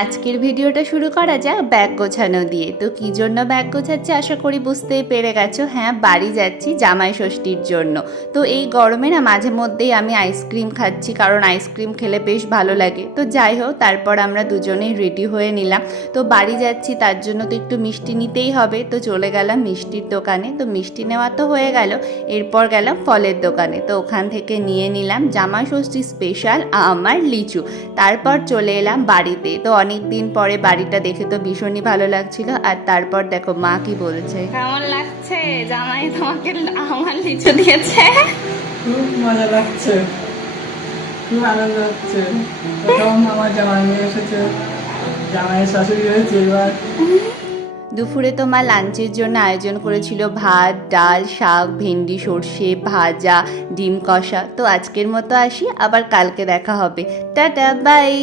আজকের ভিডিওটা শুরু করা যাক ব্যাগ গোছানো দিয়ে। তো কী জন্য ব্যাগ গোছাচ্ছি আশা করি বুঝতেই পেরে গেছো। হ্যাঁ, বাড়ি যাচ্ছি জামাই ষষ্ঠীর জন্য। তো এই গরমে না মাঝে মধ্যেই আমি আইসক্রিম খাচ্ছি, কারণ আইসক্রিম খেলে বেশ ভালো লাগে। তো যাই হোক, তারপর আমরা দুজনেই রেডি হয়ে নিলাম। তো বাড়ি যাচ্ছি, তার জন্য তো একটু মিষ্টি নিতেই হবে। তো চলে গেলাম মিষ্টির দোকানে। তো মিষ্টি নেওয়া তো হয়ে গেল, এরপর গেলাম ফলের দোকানে। তো ওখান থেকে নিয়ে নিলাম জামাই ষষ্ঠী স্পেশাল আমার লিচু। তারপর চলে এলাম বাড়িতে। তো অনেক দিন পরে বাড়িটা দেখে তো ভীষণই ভালো লাগছিল। আর তারপর দেখো মা কি বলছে। কেমন লাগছে জামাই তোমাকে আমার লিচু দিয়েছে? খুব মজা লাগছে, খুব আনন্দ হচ্ছে। প্রথম আমার জামাই নিয়ে এসেছে, জামাইয়ের শাশুড়ি হয়েছে এবার। দুপুরে তো মা লাঞ্চের জন্য আয়োজন করেছিল ভাত, ডাল, শাক, ভেন্ডি, সর্ষে ভাজা, ডিম কষা। তো আজকের মতো আসি, আবার কালকে দেখা হবে। Tata, by.